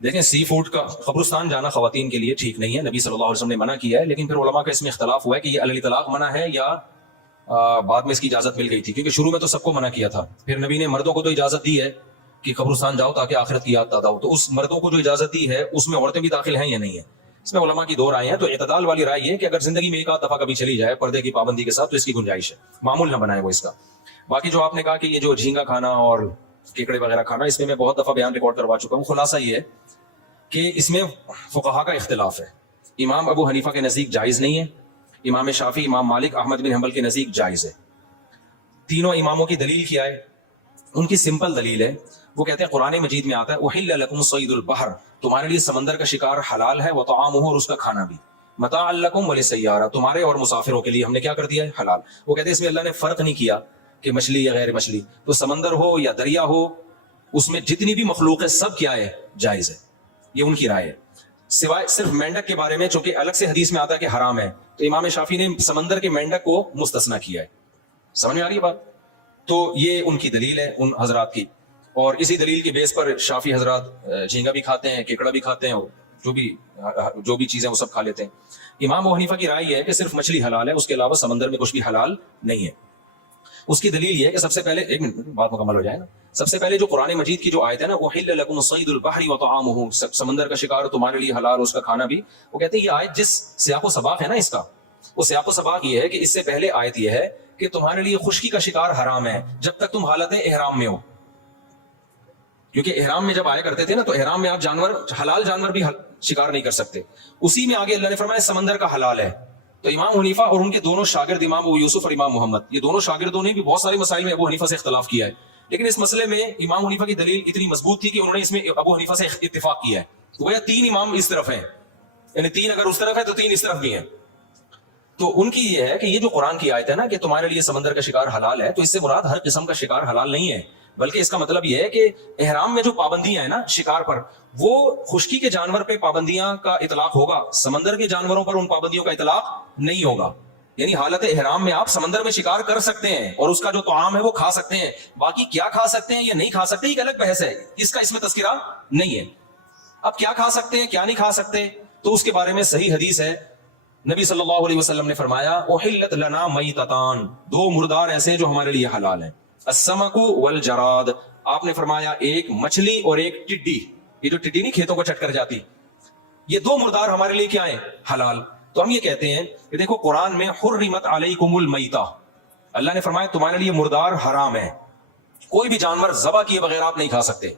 دیکھیں سی فوڈ کا قبرستان جانا خواتین کے لیے ٹھیک نہیں ہے، نبی صلی اللہ علیہ وسلم نے منع کیا ہے، لیکن پھر علماء کا اس میں اختلاف ہوا ہے کہ یہ علی طلاق منع ہے یا بعد میں اس کی اجازت مل گئی تھی، کیونکہ شروع میں تو سب کو منع کیا تھا، پھر نبی نے مردوں کو تو اجازت دی ہے کہ قبرستان جاؤ تاکہ آخرت کی یاد تازہ ہو، تو اس مردوں کو جو اجازت دی ہے اس میں عورتیں بھی داخل ہیں یا نہیں ہے، اس میں علماء کی دو رائے ہیں۔ تو اعتدال والی رائے یہ ہے کہ اگر زندگی میں ایک آدھ دفعہ کبھی چلی جائے پردے کی پابندی کے ساتھ تو اس کی گنجائش ہے، معمول نہ بنائے وہ اس کا۔ باقی جو آپ نے کہا کہ یہ جو جھینگا کھانا اور کیکڑے وغیرہ کھانا، اس میں بہت دفعہ بیان ریکارڈ کروا چکا ہوں، خلاصہ یہ ہے کہ اس میں فقہا کا اختلاف ہے۔ امام ابو حنیفہ کے نزدیک جائز نہیں ہے، امام شافعی، امام مالک، احمد بن حنبل کے نزدیک جائز ہے۔ تینوں اماموں کی دلیل کیا ہے؟ ان کی سمپل دلیل ہے، وہ کہتے ہیں قرآن مجید میں آتا ہے احل لکم صید البحر، تمہارے لیے سمندر کا شکار حلال ہے، وطعامہ، اور اس کا کھانا بھی، متاع لکم وللسیارہ، تمہارے اور مسافروں کے لیے ہم نے کیا کر دیا ہے؟ حلال۔ وہ کہتے ہیں اس میں اللہ نے فرق نہیں کیا کہ مچھلی یا غیر مچھلی، تو سمندر ہو یا دریا ہو، اس میں جتنی بھی مخلوق ہے سب کیا ہے؟ جائز ہے۔ یہ ان کی رائے ہے، سوائے صرف مینڈک کے بارے میں، چونکہ الگ سے حدیث میں آتا ہے کہ حرام ہے، تو امام شافعی نے سمندر کے مینڈک کو مستثنیٰ کیا ہے۔ سمجھ میں آ رہی ہے بات؟ تو یہ ان کی دلیل ہے ان حضرات کی، اور اسی دلیل کے بیس پر شافعی حضرات جھینگا بھی کھاتے ہیں، کیکڑا بھی کھاتے ہیں، اور جو بھی چیزیں وہ سب کھا لیتے ہیں۔ امام ابو حنیفہ کی رائے یہ ہے کہ صرف مچھلی حلال ہے، اس کے علاوہ سمندر میں کچھ بھی حلال نہیں ہے۔ اس کی دلیل یہ ہے کہ سب سے پہلے، ایک منٹ بات مکمل ہو جائے نا، سب سے پہلے جو قرآن مجید کی جو آیت ہے نا، احل لکم صید البحر وطعامہ، سمندر کا شکار تمہارے لیے حلال، اس کا کھانا بھی، وہ کہتے ہیں یہ آیت جس سیاق و سباق ہے نا اس کا، وہ سیاق و سباق یہ ہے کہ اس سے پہلے آیت یہ ہے کہ تمہارے لیے خشکی کا شکار حرام ہے جب تک تم حالت احرام میں ہو، کیونکہ احرام میں جب آیا کرتے تھے نا تو احرام میں آپ جانور، حلال جانور بھی شکار نہیں کر سکتے۔ اسی میں آگے اللہ نے فرمایا سمندر کا حلال ہے۔ تو امام حنیفہ اور ان کے دونوں شاگرد امام ابو یوسف اور امام محمد، یہ دونوں شاگردوں نے بھی بہت سارے مسائل میں ابو حنیفہ سے اختلاف کیا ہے، لیکن اس مسئلے میں امام حنیفہ کی دلیل اتنی مضبوط تھی کہ انہوں نے اس میں ابو حنیفہ سے اتفاق کیا ہے، تو گویا تین امام اس طرف ہیں، یعنی تین اگر اس طرف ہے تو تین اس طرف بھی ہیں۔ تو ان کی یہ ہے کہ یہ جو قرآن کی آیت ہے نا کہ تمہارے لیے سمندر کا شکار حلال ہے، تو اس سے مراد ہر قسم کا شکار حلال نہیں ہے، بلکہ اس کا مطلب یہ ہے کہ احرام میں جو پابندیاں ہیں نا شکار پر، وہ خشکی کے جانور پہ پابندیاں کا اطلاق ہوگا، سمندر کے جانوروں پر ان پابندیوں کا اطلاق نہیں ہوگا۔ یعنی حالت احرام میں آپ سمندر میں شکار کر سکتے ہیں اور اس کا جو طعام ہے وہ کھا سکتے ہیں، باقی کیا کھا سکتے ہیں یا نہیں کھا سکتے ایک الگ بحث ہے، اس کا اس میں تذکرہ نہیں ہے۔ اب کیا کھا سکتے ہیں کیا نہیں کھا سکتے، تو اس کے بارے میں صحیح حدیث ہے، نبی صلی اللہ علیہ وسلم نے فرمایا احلت لنا میتتان، دو مردار ایسے جو ہمارے لیے حلال ہیں، السمک والجراد، آپ نے فرمایا ایک مچھلی اور ایک ٹڈی، یہ جو ٹڈی نہیں کھیتوں کو چٹ کر جاتی، یہ دو مردار ہمارے لیے کیا ہیں؟ حلال۔ تو ہم یہ کہتے ہیں کہ دیکھو قرآن میں حرمت علیکم المیتہ، اللہ نے فرمایا تمہارے لیے مردار حرام ہے، کوئی بھی جانور ذبح کیے بغیر آپ نہیں کھا سکتے،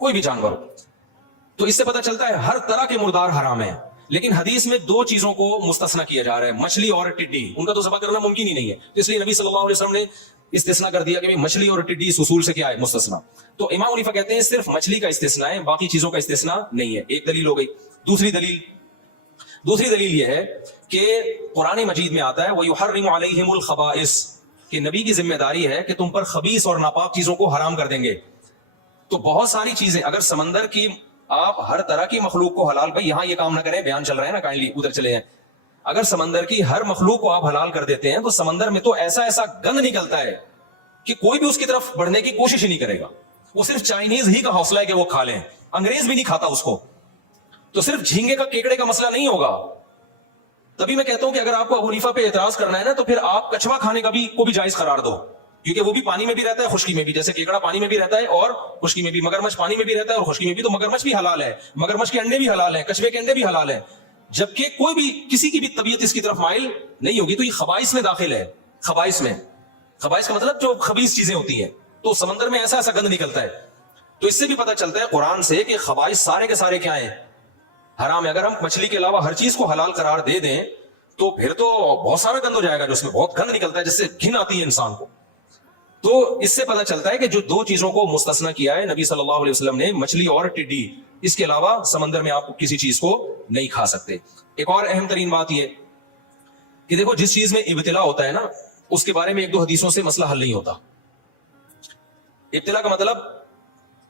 کوئی بھی جانور۔ تو اس سے پتہ چلتا ہے ہر طرح کے مردار حرام ہیں، لیکن حدیث میں دو چیزوں کو مستثنیٰ کیا جا رہا ہے، مچھلی اور ٹڈی، ان کا تو ذبح کرنا ممکن ہی نہیں ہے، تو اس لیے نبی صلی اللہ علیہ وسلم نے استثناء کر دیا کہ مچھلی اور ٹڈی اس اصول سے کیا ہے؟ مستثنیٰ۔ تو امام حنیفہ کہتے ہیں صرف مچھلی کا استثناء ہے، باقی چیزوں کا استثناء نہیں ہے۔ ایک دلیل ہو گئی۔ دوسری دلیل یہ ہے کہ قرآن مجید میں آتا ہے وَيُحَرِّمُ عَلَيْهِمُ الْخَبَائِث، کہ نبی کی ذمہ داری ہے کہ تم پر خبیث اور ناپاک چیزوں کو حرام کر دیں گے۔ تو بہت ساری چیزیں، اگر سمندر کی آپ ہر طرح کی مخلوق کو حلال، بھائی یہاں یہ کام نہ کریں، بیان چل رہا ہے نا، کائنڈلی ادھر چلے جائیں، اگر سمندر کی ہر مخلوق کو آپ حلال کر دیتے ہیں تو سمندر میں تو ایسا ایسا گند نکلتا ہے کہ کوئی بھی اس کی طرف بڑھنے کی کوشش ہی نہیں کرے گا، وہ صرف چائنیز ہی کا حوصلہ ہے کہ وہ کھا لیں، انگریز بھی نہیں کھاتا اس کو۔ تو صرف جھینگے کا کیکڑے کا مسئلہ نہیں ہوگا۔ تبھی میں کہتا ہوں کہ اگر آپ کو ابو حنیفہ پہ اعتراض کرنا ہے نا تو پھر آپ کچھوا کھانے کا بھی کو بھی جائز قرار دو، کیونکہ وہ بھی پانی میں بھی رہتا ہے خشکی میں بھی، جیسے کیکڑا پانی میں بھی رہتا ہے اور خشکی میں بھی، مگرمچھ پانی میں بھی رہتا ہے اور خشکی میں بھی، تو مگرمچھ بھی حلال ہے، مگرمچھ کے انڈے بھی حلال ہیں، کچھوے کے انڈے بھی حلال ہیں، جبکہ کوئی بھی کسی کی بھی طبیعت اس کی طرف مائل نہیں ہوگی۔ تو یہ خبائث میں داخل ہے، خبائث کا مطلب جو خبیث چیزیں ہوتی ہیں، تو سمندر میں ایسا ایسا گند نکلتا ہے۔ تو اس سے بھی پتہ چلتا ہے قرآن سے کہ خبائث سارے کے سارے کیا ہیں؟ حرام ہے۔ اگر ہم مچھلی کے علاوہ ہر چیز کو حلال قرار دے دیں تو پھر تو بہت سارا گند ہو جائے گا، جو اس میں بہت گند نکلتا ہے جس سے گھن آتی ہے انسان کو۔ تو اس سے پتہ چلتا ہے کہ جو دو چیزوں کو مستثنیٰ کیا ہے نبی صلی اللہ علیہ وسلم نے، مچھلی اور ٹڈی، اس کے علاوہ سمندر میں آپ کسی چیز کو نہیں کھا سکتے۔ ایک اور اہم ترین بات یہ کہ دیکھو جس چیز میں ابتلا ہوتا ہے نا، اس کے بارے میں ایک دو حدیثوں سے مسئلہ حل نہیں ہوتا۔ ابتلا کا مطلب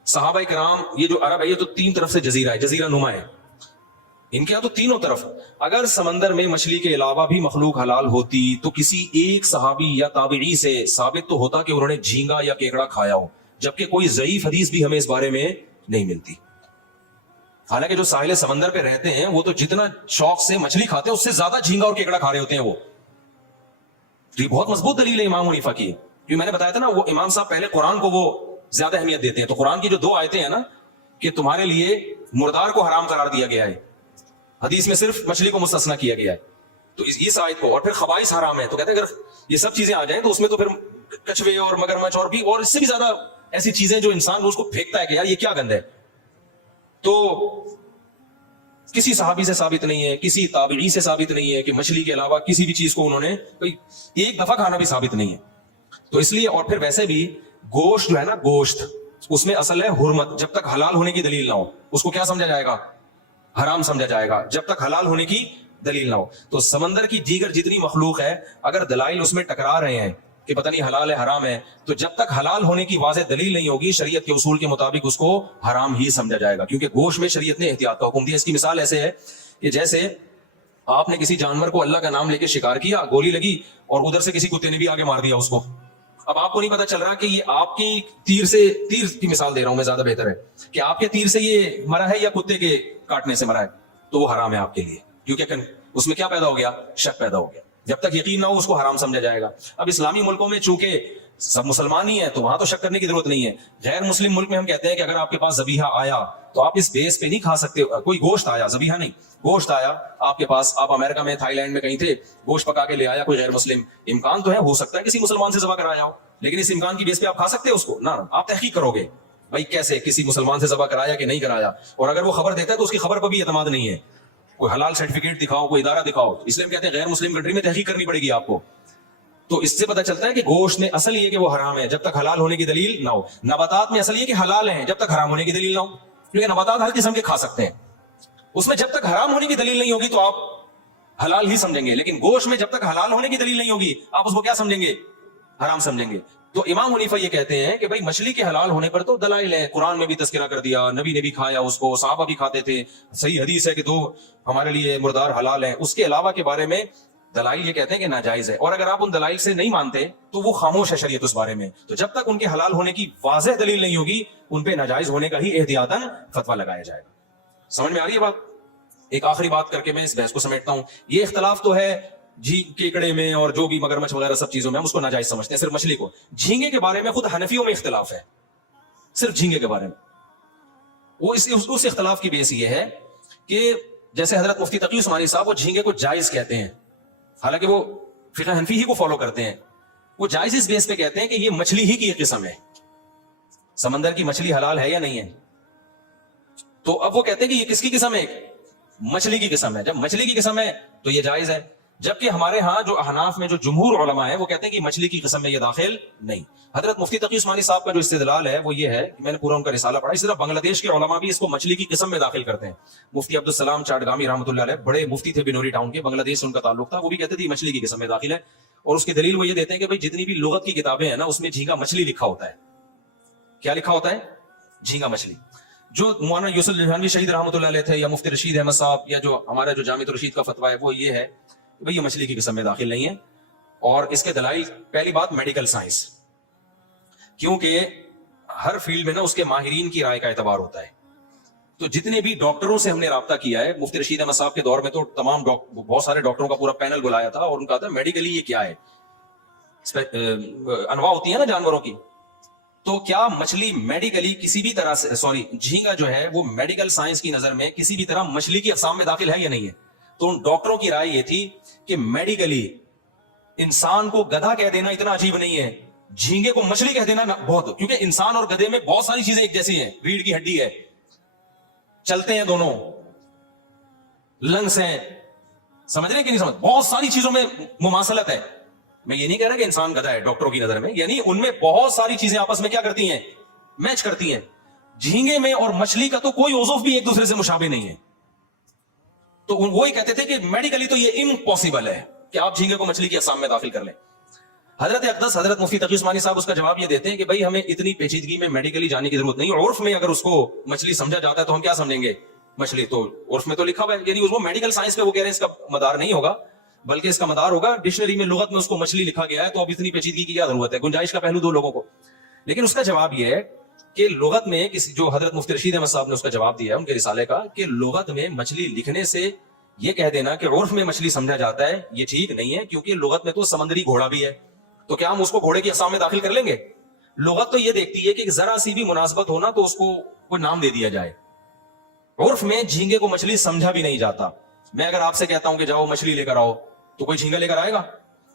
صحابہ کرام، یہ جو عرب ہے یہ تو تین طرف سے جزیرہ ہے، جزیرہ نما ہے، ان کے یہاں تو تینوں طرف، اگر سمندر میں مچھلی کے علاوہ بھی مخلوق حلال ہوتی تو کسی ایک صحابی یا تابعی سے ثابت تو ہوتا کہ انہوں نے جھینگا یا کیکڑا کھایا ہو، جبکہ کوئی ضعیف حدیث بھی ہمیں اس بارے میں نہیں ملتی۔ حالانکہ جو ساحل سمندر پہ رہتے ہیں وہ تو جتنا شوق سے مچھلی کھاتے ہیں اس سے زیادہ جھینگا اور کیکڑا کھا رہے ہوتے ہیں وہ. یہ بہت مضبوط دلیل ہے امام حنیفہ کی. کیونکہ میں نے بتایا تھا نا وہ امام صاحب پہلے قرآن کو وہ زیادہ اہمیت دیتے ہیں. تو قرآن کی جو 2 آیتیں ہیں نا کہ تمہارے لیے مردار کو حرام قرار دیا گیا ہے, حدیث میں صرف مچھلی کو مستثنا کیا گیا ہے, تو اس آیت کو, اور پھر خبائث حرام ہے, تو کہتے ہیں اگر یہ سب چیزیں آ جائیں تو اس میں تو پھر کچھوے اور مگرمچھ اور بھی اور اس سے بھی زیادہ ایسی چیزیں جو انسان اس کو پھینکتا ہے کہ یار یہ کیا گند ہے. تو کسی صحابی سے ثابت نہیں ہے, کسی تابعی سے ثابت نہیں ہے کہ مچھلی کے علاوہ کسی بھی چیز کو انہوں نے ایک دفعہ کھانا بھی ثابت نہیں ہے. تو اس لیے, اور پھر ویسے بھی گوشت جو ہے نا, گوشت اس میں اصل ہے حرمت. جب تک حلال ہونے کی دلیل نہ ہو اس کو کیا سمجھا جائے گا؟ حرام سمجھا جائے گا, جب تک حلال ہونے کی دلیل نہ ہو. تو سمندر کی دیگر جتنی مخلوق ہے اگر دلائل اس میں ٹکرا رہے ہیں کہ پتہ نہیں حلال ہے حرام ہے, تو جب تک حلال ہونے کی واضح دلیل نہیں ہوگی شریعت کے اصول کے مطابق اس کو حرام ہی سمجھا جائے گا. کیونکہ گوشت میں شریعت نے احتیاط کا حکم دیا. اس کی مثال ایسے ہے کہ جیسے آپ نے کسی جانور کو اللہ کا نام لے کے شکار کیا, گولی لگی اور ادھر سے کسی کتے نے بھی آگے مار دیا اس کو. اب آپ کو نہیں پتا چل رہا کہ یہ آپ کی تیر کی مثال دے رہا ہوں میں, زیادہ بہتر ہے کہ آپ کے تیر سے یہ مرا ہے یا کتے کے کاٹنے سے مرا ہے, تو وہ حرام ہے آپ کے لیے. کیونکہ اس میں کیا پیدا ہو گیا؟ شک پیدا ہو گیا. جب تک یقین نہ ہو اس کو حرام سمجھا جائے گا. اب اسلامی ملکوں میں چونکہ سب مسلمان ہی ہیں تو وہاں تو شک کرنے کی ضرورت نہیں ہے. غیر مسلم ملک میں ہم کہتے ہیں کہ اگر آپ کے پاس ذبیحہ آیا تو آپ اس بیس پہ نہیں کھا سکتے. کوئی گوشت آیا, ذبیحہ نہیں, گوشت آیا آپ کے پاس, آپ امریکہ میں, تھائی لینڈ میں کہیں تھے, گوشت پکا کے لے آیا کوئی غیر مسلم, امکان تو ہے ہو سکتا ہے کسی مسلمان سے ذبح کرایا ہو, لیکن اس امکان کی بیس پہ آپ کھا سکتے ہیں اس کو؟ نہ, آپ تحقیق کرو گے بھائی کیسے کسی مسلمان سے ذبح کرایا کہ نہیں کرایا, اور اگر وہ خبر دیتا ہے تو اس کی خبر پر بھی اعتماد نہیں ہے. کوئی حلال سرٹیفکیٹ دکھاؤ, کوئی ادارہ دکھاؤ. اس لیے ہم کہتے ہیں غیر مسلم کنٹری میں تحقیق کرنی پڑے گی آپ کو. تو اس سے پتہ چلتا ہے کہ گوشت میں اصل یہ کہ وہ حرام ہے جب تک حلال ہونے کی دلیل نہ ہو. نباتات میں اصل یہ کہ حلال ہیں جب تک حرام ہونے کی دلیل نہ ہو, کیونکہ نباتات ہر قسم کے کھا سکتے ہیں. اس میں جب تک حرام ہونے کی دلیل نہیں ہوگی تو آپ حلال ہی سمجھیں گے, لیکن گوشت میں جب تک حلال ہونے کی دلیل نہیں ہوگی آپ اس کو کیا سمجھیں گے؟ حرام سمجھیں گے. تو امام حنیفہ یہ کہتے ہیں کہ بھائی مچھلی کے حلال ہونے پر تو دلائل ہے, قرآن میں بھی تذکرہ کر دیا, نبی نے بھی کھایا اس کو, صحابہ بھی کھاتے تھے, صحیح حدیث ہے کہ 2 ہمارے لیے مردار حلال ہیں. اس کے علاوہ کے بارے میں دلائل یہ کہتے ہیں کہ ناجائز ہے, اور اگر آپ ان دلائل سے نہیں مانتے تو وہ خاموش ہے شریعت اس بارے میں. تو جب تک ان کے حلال ہونے کی واضح دلیل نہیں ہوگی ان پہ ناجائز ہونے کا ہی احتیاطاً فتویٰ لگایا جائے گا. سمجھ میں آ رہی ہے بات؟ ایک آخری بات کر کے میں اس بحث کو سمیٹتا ہوں. یہ اختلاف تو ہے کیکڑے میں اور جو بھی مگرمچھ وغیرہ سب چیزوں میں ہم اس کو ناجائز سمجھتے ہیں, صرف مچھلی کو. جھینگے کے بارے میں خود حنفیوں میں اختلاف ہے, صرف جھینگے کے بارے میں. وہ اس اختلاف کی بیس یہ ہے کہ جیسے حضرت مفتی تقی عثمانی صاحب وہ جھینگے کو جائز کہتے ہیں, حالانکہ وہ فقہ حنفی ہی کو فالو کرتے ہیں. وہ جائز اس بیس پہ کہتے ہیں کہ یہ مچھلی ہی کی ایک قسم ہے, سمندر کی مچھلی حلال ہے یا نہیں ہے. تو اب وہ کہتے ہیں کہ یہ کس کی قسم ہے؟ مچھلی کی قسم ہے. جب مچھلی کی قسم ہے تو یہ جائز ہے, جبکہ ہمارے ہاں جو احناف میں جو جمہور علماء ہیں وہ کہتے ہیں کہ مچھلی کی قسم میں یہ داخل نہیں. حضرت مفتی تقی عثمانی صاحب کا جو استدلال ہے وہ یہ ہے کہ میں نے پورا ان کا رسالہ پڑھا, اسی طرح بنگلہ دیش کے علماء بھی اس کو مچھلی کی قسم میں داخل کرتے ہیں. مفتی عبدالسلام چاٹگامی رحمۃ اللہ علیہ بڑے مفتی تھے بنوری ٹاؤن کے, بنگلہ دیش سے ان کا تعلق تھا, وہ بھی کہتے تھے مچھلی کی قسم میں داخل ہے. اور اس کی دلیل وہ یہ دیتے ہیں کہ بھائی جتنی بھی لغت کی کتابیں ہیں نا اس میں جھینگا مچھلی لکھا ہوتا ہے. کیا لکھا ہوتا ہے؟ جھینگا مچھلی. جو مولانا یوسف جہانوی شہید رحمۃ اللہ علیہ تھے, یا مفتی رشید احمد صاحب, یا جو ہمارا جو جامع رشید کا فتویٰ ہے وہ یہ ہے کہ بھئی یہ مچھلی کی قسم میں داخل نہیں ہے. اور اس کے دلائل, پہلی بات میڈیکل سائنس, کیونکہ ہر فیلڈ میں نا اس کے ماہرین کی رائے کا اعتبار ہوتا ہے. تو جتنے بھی ڈاکٹروں سے ہم نے رابطہ کیا ہے, مفتی رشید احمد صاحب کے دور میں تو تمام بہت سارے ڈاکٹروں کا پورا پینل بلایا تھا اور ان کا تھا میڈیکلی یہ کیا ہے, انواع ہوتی ہے نا جانوروں کی, تو کیا مچھلی میڈیکلی کسی بھی طرح سے, جھینگا جو ہے وہ میڈیکل سائنس کی نظر میں کسی بھی طرح مچھلی کی اقسام میں داخل ہے یا نہیں ہے؟ تو ان ڈاکٹروں کی رائے یہ تھی کہ میڈیکلی انسان کو گدھا کہہ دینا اتنا عجیب نہیں ہے, جھینگے کو مچھلی کہہ دینا بہت, کیونکہ انسان اور گدھے میں بہت ساری چیزیں ایک جیسی ہیں. ریڑھ کی ہڈی ہے, چلتے ہیں دونوں, لنگس ہیں, سمجھ رہے ہیں کہ نہیں سمجھ, بہت ساری چیزوں میں مماثلت ہے. میں یہ نہیں کہہ رہا کہ انسان گدھا ہے ڈاکٹروں کی نظر میں, یعنی ان میں بہت ساری چیزیں آپس میں کیا کرتی ہیں, میچ کرتی ہیں. جھینگے میں اور مچھلی کا تو کوئی عضو بھی ایک دوسرے سے مشابہ نہیں ہے. تو وہی کہتے تھے کہ میڈیکلی تو یہ امپاسبل ہے کہ آپ جھینگے کو مچھلی کی اقسام میں داخل کر لیں. حضرت اقدس حضرت مفتی تقی عثمانی صاحب اس کا جواب یہ دیتے ہیں کہ بھائی ہمیں اتنی پیچیدگی میں میڈیکلی جانے کی ضرورت نہیں, اور عرف میں اگر اس کو مچھلی سمجھا جاتا ہے تو ہم کیا سمجھیں گے, مچھلی. تو عرف میں تو لکھا ہوا ہے, یعنی اس کو میڈیکل سائنس پہ وہ کہہ رہے ہیں اس کا مدار نہیں ہوگا, بلکہ اس کا مدار ہوگا ڈکشنری میں, لغت میں اس کو مچھلی لکھا گیا ہے, تو اب اتنی پیچیدگی کی کیا ضرورت ہے, گنجائش کا پہلو دو لوگوں کو. لیکن اس کا جواب یہ ہے کہ لغت میں کسی جو حضرت مفتی رشید احمد صاحب نے اس کا جواب دیا ہے ان کے رسالے کا کہ لغت میں مچھلی لکھنے سے یہ کہہ دینا کہ عرف میں مچھلی سمجھا جاتا ہے یہ ٹھیک نہیں ہے, کیونکہ لغت میں تو سمندری گھوڑا بھی ہے, تو کیا ہم اس کو گھوڑے کی اقسام میں داخل کر لیں گے؟ لغت تو یہ دیکھتی ہے کہ ذرا سی بھی مناسبت ہونا تو اس کو کوئی نام دے دیا جائے. عرف میں جھینگے کو مچھلی سمجھا بھی نہیں جاتا. میں اگر آپ سے کہتا ہوں کہ جاؤ مچھلی لے کر آؤ تو کوئی جھینگا لے کر آئے گا؟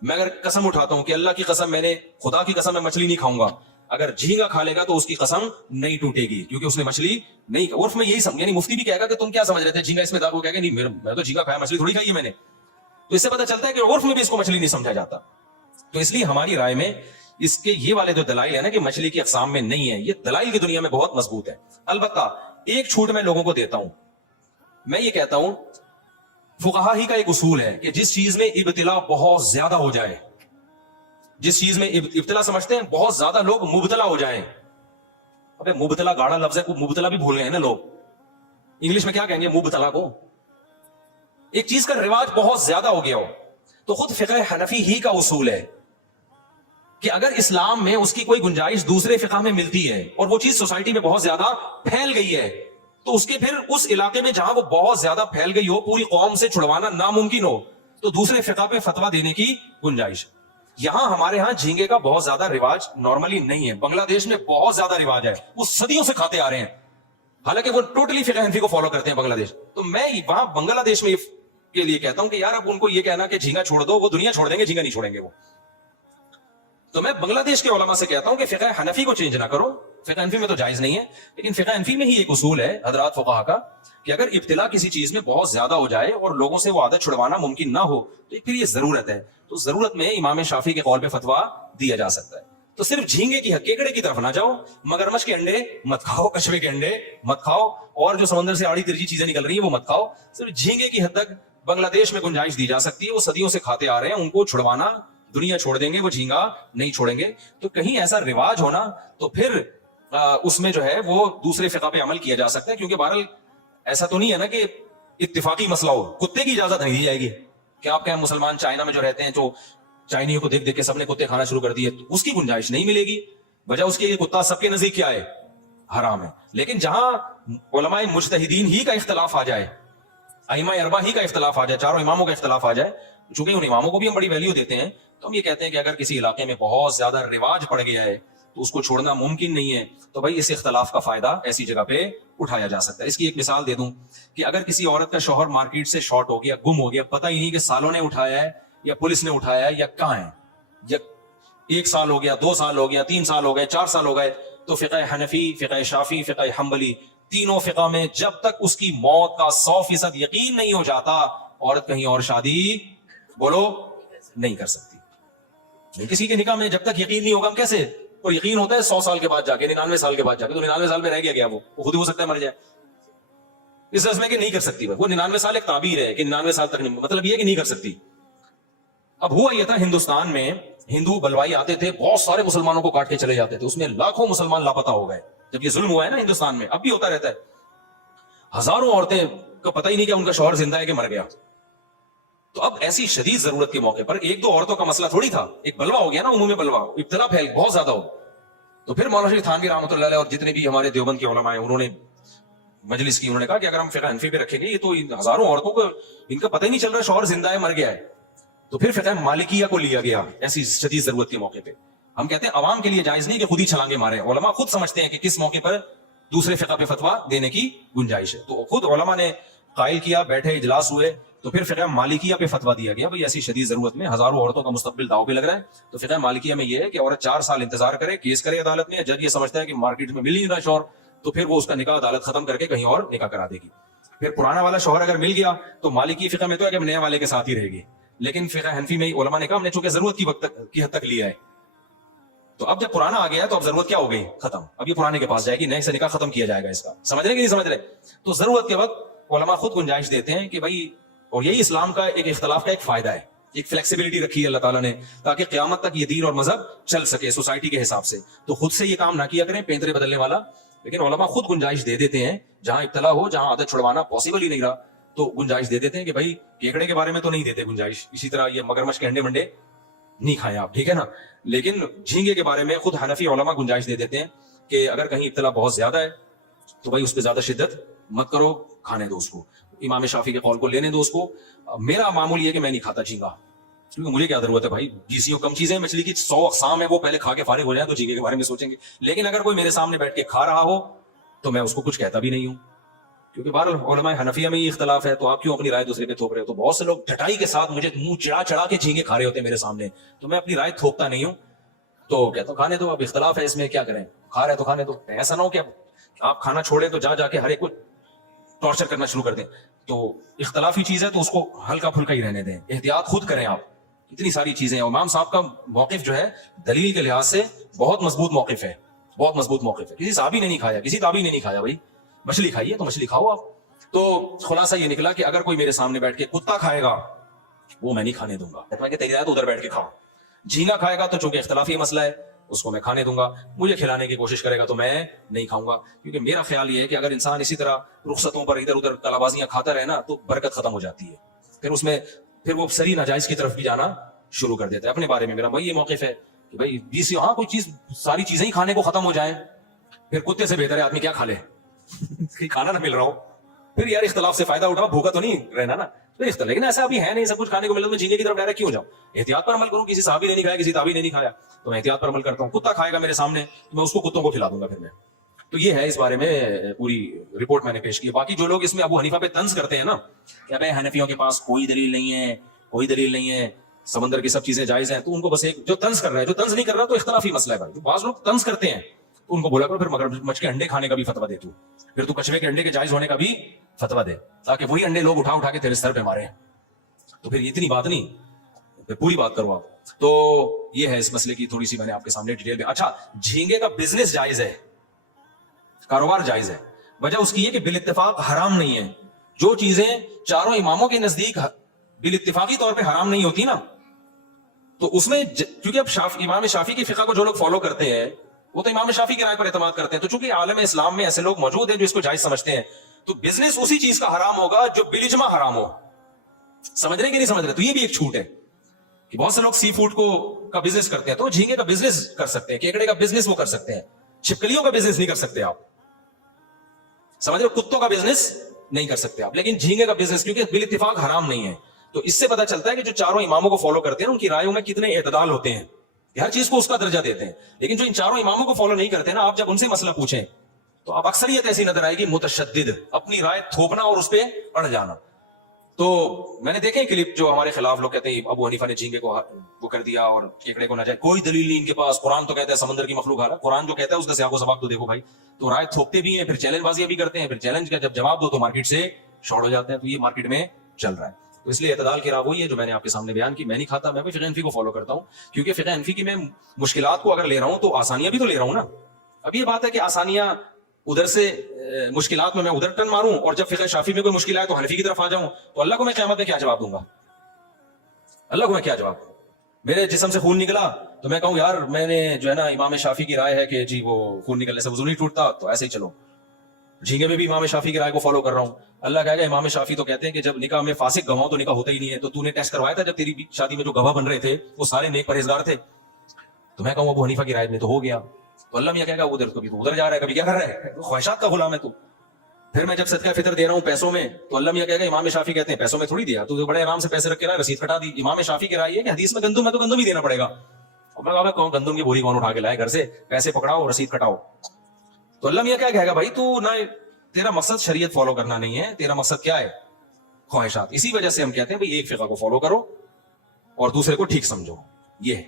میں اگر قسم اٹھاتا ہوں کہ اللہ کی قسم میں نے خدا کی قسم میں مچھلی نہیں کھاؤں گا, اگر جھینگا کھا لے گا تو اس کی قسم نہیں ٹوٹے گی, کیونکہ اس نے مچھلی نہیں. عرف میں یہی سمجھ, یعنی مفتی بھی کہے گا کہ تم کیا سمجھ رہے تھے جھینگا اس میں داخل, کہے گا نہیں میں تو جھینگا کھایا, مچھلی تھوڑی کھائی ہے میں نے. تو اس سے پتہ چلتا ہے کہ عرف میں بھی اس کو مچھلی نہیں سمجھا جاتا. تو اس لیے ہماری رائے میں اس کے یہ والے جو دلائل ہے نا کہ مچھلی کی اقسام میں نہیں ہے, یہ دلائل کی دنیا میں بہت مضبوط ہے. البتہ ایک چھوٹ میں لوگوں کو دیتا ہوں, میں یہ کہتا ہوں فقہا ہی کا ایک اصول ہے کہ جس چیز میں ابتلا بہت زیادہ ہو جائے, جس چیز میں ابتلا سمجھتے ہیں بہت زیادہ لوگ مبتلا ہو جائیں. ابے مبتلا گاڑا لفظ ہے, مبتلا بھی بھول گئے ہیں نا لوگ, انگلش میں کیا کہیں گے مبتلا کو. ایک چیز کا رواج بہت زیادہ ہو گیا ہو تو خود فقہ حنفی ہی کا اصول ہے کہ اگر اسلام میں اس کی کوئی گنجائش دوسرے فقہ میں ملتی ہے اور وہ چیز سوسائٹی میں بہت زیادہ پھیل گئی ہے تو اس کے پھر اس علاقے میں جہاں وہ بہت زیادہ پھیل گئی ہو پوری قوم سے چھڑوانا ناممکن ہو تو دوسرے فقہ پہ فتویٰ دینے کی گنجائش. یہاں ہمارے ہاں جھینگے کا بہت زیادہ رواج نارملی نہیں ہے, بنگلہ دیش میں بہت زیادہ رواج ہے, وہ صدیوں سے کھاتے آ رہے ہیں, حالانکہ وہ ٹوٹلی فقہ حنفی کو فالو کرتے ہیں بنگلہ دیش. تو میں وہاں بنگلہ دیش میں کے لیے کہتا ہوں کہ یار اب ان کو یہ کہنا کہ جھینگا چھوڑ دو, وہ دنیا چھوڑ دیں گے, جھینگا نہیں چھوڑیں گے وہ. تو میں بنگلہ دیش کے علماء سے کہتا ہوں کہ فقہ حنفی کو چینج نہ کرو, فقہ حنفی میں تو جائز نہیں ہے, لیکن فقہ حنفی میں ہی ایک اصول ہے حضرات فقہا کا کہ اگر ابتلا کسی چیز میں بہت زیادہ ہو جائے اور لوگوں سے وہ عادت چھڑوانا ممکن نہ ہو تو پھر یہ ضرورت ہے, تو ضرورت میں امام شافعی کے قول پہ فتویٰ دیا جا سکتا ہے. تو صرف جھینگے کی کیکڑے کی طرف نہ جاؤ, مگرمچھ کے انڈے مت کھاؤ, کچھوے کے انڈے مت کھاؤ, اور جو سمندر سے آڑی ترچی چیزیں نکل رہی ہیں وہ مت کھاؤ. صرف جھینگے کی حد تک بنگلہ دیش میں گنجائش دی جا سکتی ہے, وہ صدیوں سے کھاتے آ رہے ہیں, ان کو چھڑوانا دنیا چھوڑ دیں گے, وہ جھینگا نہیں چھوڑیں گے. تو کہیں ایسا رواج ہونا تو پھر اس میں جو ہے وہ دوسرے فقہ پہ عمل کیا جا سکتا ہے, کیونکہ بہرحال ایسا تو نہیں ہے نا کہ اتفاقی مسئلہ ہو. کتے کی اجازت نہیں دی جائے گی کہ آپ کہیں مسلمان چائنا میں جو رہتے ہیں جو چائنیوں کو دیکھ دیکھ کے سب نے کتے کھانا شروع کر دیے, اس کی گنجائش نہیں ملے گی. وجہ اس کی کتا سب کے نزدیک کیا ہے, حرام ہے. لیکن جہاں علماء مجتہدین ہی کا اختلاف آ جائے, ائمہ اربعہ ہی کا اختلاف آ جائے, چاروں اماموں کا اختلاف آ جائے, چونکہ ان اماموں کو بھی ہم بڑی ویلیو دیتے ہیں, تو ہم یہ کہتے ہیں کہ اگر کسی علاقے میں بہت زیادہ رواج پڑ گیا ہے تو اس کو چھوڑنا ممکن نہیں ہے, تو بھائی اس اختلاف کا فائدہ ایسی جگہ پہ اٹھایا جا سکتا ہے. اس کی ایک مثال دے دوں کہ اگر کسی عورت کا شوہر مارکیٹ سے شارٹ ہو گیا, گم ہو گیا, پتہ ہی نہیں کہ سالوں نے اٹھایا ہے یا پولیس نے اٹھایا ہے یا کہاں ہے, یا 1 سال ہو گیا, 2 سال ہو گیا, 3 سال ہو گئے, 4 سال ہو گئے, تو فقہ حنفی, فقہ شافعی, فقہ حنبلی, تینوں فقہ میں جب تک اس کی موت کا 100% یقین نہیں ہو جاتا عورت کہیں اور شادی بولو نہیں کر سکتی. کسی کے نکاح میں جب تک یقین نہیں ہوگا, ہم کیسے, اور یقین ہوتا ہے 100 سال کے بعد جا کے, 99 سال کے بعد جا کے, تو 99 سال میں رہ گیا وہ خود ہی ہو سکتا ہے مر جائے, اس وجہ میں کہ نہیں کر سکتی. وہ 99 سال ایک تعبیر ہے کہ 99 سال تک نہیں, مطلب یہ ہے کہ نہیں کر سکتی. اب ہوا یہ تھا ہندوستان میں ہندو بلوائی آتے تھے, بہت سارے مسلمانوں کو کاٹ کے چلے جاتے تھے, اس میں لاکھوں مسلمان لاپتہ ہو گئے. جب یہ ظلم ہوا ہے نا ہندوستان میں, اب بھی ہوتا رہتا ہے, ہزاروں عورتیں کو پتہ ہی نہیں کہ ان کا شوہر زندہ ہے کہ مر گیا. تو اب ایسی شدید ضرورت کے موقع پر 1-2 عورتوں کا مسئلہ تھوڑی تھا, ایک بلوا ہو گیا نا, عمومی بلوا, ابتلا پھیل بہت زیادہ ہو. تو پھر مولانا شریف تھانوی رحمۃ اللہ علیہ اور جتنے بھی ہمارے دیوبند کے علماء ہیں انہوں نے مجلس کی, انہوں نے کہا کہ اگر ہم فقہ حنفی پہ رکھیں گے یہ تو ہزاروں عورتوں کو ان کا پتہ ہی نہیں چل رہا شوہر زندہ ہے مر گیا ہے. تو پھر فقہ مالکیہ کو لیا گیا ایسی شدید ضرورت کے موقع پہ. ہم کہتے ہیں عوام کے لیے جائز نہیں کہ خود ہی چھلانگے مارے, علماء خود سمجھتے ہیں کہ کس موقع پر دوسرے فقہ پہ فتویٰ دینے کی گنجائش ہے. تو خود علماء نے قائل کیا, بیٹھے اجلاس ہوئے, تو پھر فقہ مالکیہ پہ فتویٰ دیا گیا بھئی ایسی شدید ضرورت میں ہزاروں عورتوں کا مستقبل داؤ پہ لگ رہا ہے. تو فقہ مالکیہ میں یہ ہے کہ عورت 4 سال انتظار کرے, کیس کرے عدالت میں, جج یہ سمجھتا ہے کہ مارکیٹ میں مل نہیں رہا شوہر, تو پھر وہ اس کا نکاح عدالت ختم کر کے کہیں اور نکاح کرا دے گی. پھر پرانا والا شوہر اگر مل گیا تو مالکی فقہ میں تو ہے کہ نئے والے کے ساتھ ہی رہے گی, لیکن فقہ حنفی میں علماء نے کہا ہم نے چونکہ ضرورت کی حد تک لیا ہے, تو اب جب پرانا آ گیا تو اب ضرورت کیا ہو گئی, ختم. اب یہ پرانے کے پاس جائے گی, نئے سے نکاح ختم کیا جائے گا اس کا. سمجھ رہے کہ نہیں سمجھ رہے؟ تو ضرورت کے وقت علماء خود گنجائش دیتے ہیں کہ بھائی, اور یہی اسلام کا ایک اختلاف کا ایک فائدہ ہے, ایک فلیکسیبلٹی رکھی ہے اللہ تعالیٰ نے تاکہ قیامت تک یہ دین اور مذہب چل سکے سوسائٹی کے حساب سے. تو خود سے یہ کام نہ کیا کریں پینترے بدلنے والا, لیکن علماء خود گنجائش دے دیتے ہیں جہاں ابتلا ہو, جہاں عادت چھڑوانا پاسبل ہی نہیں رہا تو گنجائش دے دیتے ہیں کہ بھائی کیکڑے کے بارے میں تو نہیں دیتے گنجائش, اسی طرح یہ مگرمچھ کے انڈے منڈے نہیں کھائیں آپ, ٹھیک ہے نا, لیکن جھینگے کے بارے میں خود حنفی علماء گنجائش دے دیتے ہیں. کہ اگر کہیں ابتلا بہت زیادہ ہے تو بھائی اس پہ زیادہ شدت مت کرو, کھانے دو اس کو. امام شافعی کے قول کو لینے دو اس کو. میرا معمول یہ ہے کہ میں نہیں کھاتا جھینگا, کیونکہ مجھے کیا ضرورت ہے بھائی, جیسیوں کم چیزیں, مچھلی کی 100 اقسام ہے, وہ پہلے کھا کے فارغ ہو جائیں تو جھینگے کے بارے میں سوچیں گے. لیکن اگر کوئی میرے سامنے بیٹھ کے کھا رہا ہو تو میں اس کو کچھ کہتا بھی نہیں ہوں, کیونکہ بہرحال علماء حنفیہ میں یہ اختلاف ہے, تو آپ کیوں اپنی رائے دوسرے پہ تھوپ رہے ہو. تو بہت سے لوگ ڈٹائی کے ساتھ مجھے منہ چڑا چڑا کے جھینگے کھا رہے ہوتے ہیں میرے سامنے, تو میں اپنی رائے تھوپتا نہیں ہوں, تو کہتا ہوں کھانے دو, اب اختلاف ہے اس میں, کیا کریں, کھا رہے تو کھانے دو. ایسا نہ ہو کہ آپ کھانا چھوڑیں تو جا کے ہر ایک کو ٹارچر کرنا شروع کر دیں. تو اختلافی چیز ہے تو اس کو ہلکا پھلکا ہی رہنے دیں, احتیاط خود کریں آپ. اتنی ساری چیزیں ہیں. امام صاحب کا موقف جو ہے دلیل کے لحاظ سے بہت مضبوط موقف ہے, بہت مضبوط موقف ہے. کسی صحابی نے نہیں کھایا, کسی تابعی نے نہیں کھایا, بھائی مچھلی کھائی ہے تو مچھلی کھاؤ آپ. تو خلاصہ یہ نکلا کہ اگر کوئی میرے سامنے بیٹھ کے کتا کھائے گا وہ میں نہیں کھانے دوں گا, کہ تیری رائے تو ادھر بیٹھ کے کھاؤ. جھینگا کھائے گا تو چونکہ اختلافی مسئلہ ہے اس کو میں کھانے دوں گا. مجھے کھلانے کی کوشش کرے گا تو میں نہیں کھاؤں گا, کیونکہ میرا خیال یہ ہے کہ اگر انسان اسی طرح رخصتوں پر ادھر ادھر کلا بازیاں کھاتا رہے نا تو برکت ختم ہو جاتی ہے, پھر اس میں پھر وہ سری ناجائز کی طرف بھی جانا شروع کر دیتا ہے. اپنے بارے میں میرا وہی یہ موقف ہے کہ بھائی ہاں کوئی چیز, ساری چیزیں ہی کھانے کو ختم ہو جائیں, پھر کتے سے بہتر ہے آدمی کیا کھا لے, کھانا نہ مل رہا ہو, پھر یار اختلاف سے فائدہ اٹھا, بھوکا تو نہیں رہنا نا. لیکن ایسا ابھی ہے نہیں, سب کچھ کھانے کو مل رہا ہے, جھینگے کی طرف ڈائریکٹ کیوں جاؤں. احتیاط پر عمل کروں, کسی صحابی نے نہیں کھایا, کسی تابعی نے نہیں کھایا, تو میں احتیاط پر عمل کرتا ہوں. کتا کھائے گا میرے سامنے تو میں اس کو کتوں کو کھلا دوں گا پھر میں. تو یہ ہے اس بارے میں پوری رپورٹ میں نے پیش کی. باقی جو لوگ اس میں ابو حنیفہ پہ طنز کرتے ہیں نا کہ بھائی حنفیوں کے پاس کوئی دلیل نہیں ہے, کوئی دلیل نہیں ہے, سمندر کی سب چیزیں جائز ہیں, تو ان کو بس ایک جو طنز کر رہا ہے, جو طنز نہیں کر رہا تو اختلافی مسئلہ ہے بھائی. بعض لوگ طنز کرتے ہیں تو ان کو بولا کرو پھر مگرمچھ کے انڈے کھانے کا بھی فتویٰ دے, پھر تو کچھوے کے انڈے کے جائز ہونے کا بھی فتویٰ دے, تاکہ وہی انڈے لوگ اٹھا کے تیرے سر پہ مارے. تو پھر اتنی بات نہیں, پھر پوری بات کرو آپ. تو یہ ہے اس مسئلے کی تھوڑی سی میں نے آپ کے سامنے ڈیٹیل میں. اچھا, جھینگے کا بزنس جائز ہے, کاروبار جائز ہے. وجہ اس کی یہ کہ بالاتفاق حرام نہیں ہے. جو چیزیں چاروں اماموں کے نزدیک بالاتفاقی طور پہ حرام نہیں ہوتی نا, تو اس میں کیونکہ اب امام شافعی کی فقہ کو جو لوگ فالو کرتے ہیں وہ تو امام شافعی کی رائے پر اعتماد کرتے ہیں. تو چونکہ عالم اسلام میں ایسے لوگ موجود ہیں جو اس کو جائز سمجھتے ہیں, تو بزنس اسی چیز کا حرام ہوگا جو بالاجماع حرام ہو. سمجھ رہے کہ نہیں سمجھ رہے؟ تو یہ بھی ایک چھوٹ ہے کہ بہت سے لوگ سی فوڈ کا بزنس کرتے ہیں, تو جھینگے کا بزنس کر سکتے ہیں, کیکڑے کا بزنس وہ کر سکتے ہیں, چھپکلیوں کا بزنس نہیں کر سکتے آپ. سمجھ رہے, کتوں کا بزنس نہیں کر سکتے آپ, لیکن جھینگے کا بزنس کیونکہ بالاتفاق حرام نہیں ہے. تو اس سے پتا چلتا ہے کہ جو چاروں اماموں کو فالو کرتے ہیں ان کی رائےوں میں کتنے اعتدال ہوتے ہیں, ہر چیز کو اس کا درجہ دیتے ہیں. لیکن جو ان چاروں اماموں کو فالو نہیں کرتے نا, آپ جب ان سے مسئلہ پوچھیں تو آپ اکثریت ایسی نظر آئے گی متشدد, اپنی رائے تھوپنا اور اس پہ اڑ جانا. تو میں نے دیکھے کلپ جو ہمارے خلاف لوگ کہتے ہیں ابو حنیفہ نے جھینگے کو وہ کر دیا اور کیکڑے کو نہ جائے, کوئی دلیل نہیں ان کے پاس. قرآن تو کہتا ہے سمندر کی مخلوق حالا, قرآن جو کہتا ہے اس کا سیاق و سباق تو دیکھو بھائی. تو رائے تھوپتے بھی ہیں, پھر چیلنج بازیاں بھی کرتے ہیں, پھر چیلنج کا جب جواب دو تو مارکیٹ سے شارٹ ہو جاتے ہیں. تو یہ مارکیٹ میں چل رہا ہے. تو اس لیے اعتدال کی راہ وہی ہے جو میں نے آپ کے سامنے بیان کی. میں نہیں کھاتا, میں بھی فقہ حنفی کو فالو کرتا ہوں, کیونکہ فقہ حنفی کی میں مشکلات کو اگر لے رہا ہوں تو آسانیاں بھی تو لے رہا ہوں نا. اب یہ بات ہے کہ آسانیاں ادھر سے مشکلات میں ادھر ٹرن ماروں, اور جب فقہ شافعی میں کوئی مشکل آئے تو حنفی کی طرف آ جاؤں, تو اللہ کو میں قیامت میں کیا جواب دوں گا؟ اللہ کو میں کیا جواب دوں؟ میرے جسم سے خون نکلا تو میں کہوں یار میں نے جو ہے نا امام شافعی کی رائے ہے کہ جی وہ خون نکلنے سے وضو نہیں ٹوٹتا, تو ایسے ہی چلو. جھینگے میں بھی امام شافعی کی رائے کو فالو کر رہا ہوں. اللہ کہے گا امام شافعی تو کہتے ہیں کہ جب نکاح میں فاسق گواہ تو نکاح ہوتا ہی نہیں ہے, تو نے ٹیسٹ کروایا تھا جب تیری شادی میں جو گواہ بن رہے تھے وہ سارے نیک پرہیزگار تھے؟ تو میں کہوں ابو حنیفہ کی رائے میں تو ہو گیا. تو اللہ میاں کہے گا ادھر کبھی تو ادھر جا رہا ہے, کبھی کیا کر رہا ہے, خواہشات کا غلام ہے تو. پھر میں جب صدقہ فطر دے رہا ہوں پیسوں میں, تو اللہ میاں کہے گا امام شافعی کہتے ہیں پیسوں میں تھوڑی دیا, تو بڑے آرام سے پیسے رکھ کے رہا, رسید کٹا دی. امام شافعی کی رائے ہے کہ حدیث میں گندم ہے تو گندم ہی دینا پڑے گا. اور میں کہا کون گندم کی بوری کون اٹھا کے لائے گھر سے, پیسے پکڑاؤ رسید کٹاؤ. تو اللہ میاں کیا کہے گا بھائی تو نہ تیرا مقصد شریعت فالو کرنا نہیں ہے, تیرا مقصد کیا ہے؟ خواہشات. اسی وجہ سے ہم کہتے ہیں بھائی ایک فقہ کو فالو کرو اور دوسرے کو ٹھیک سمجھو. یہ ہے.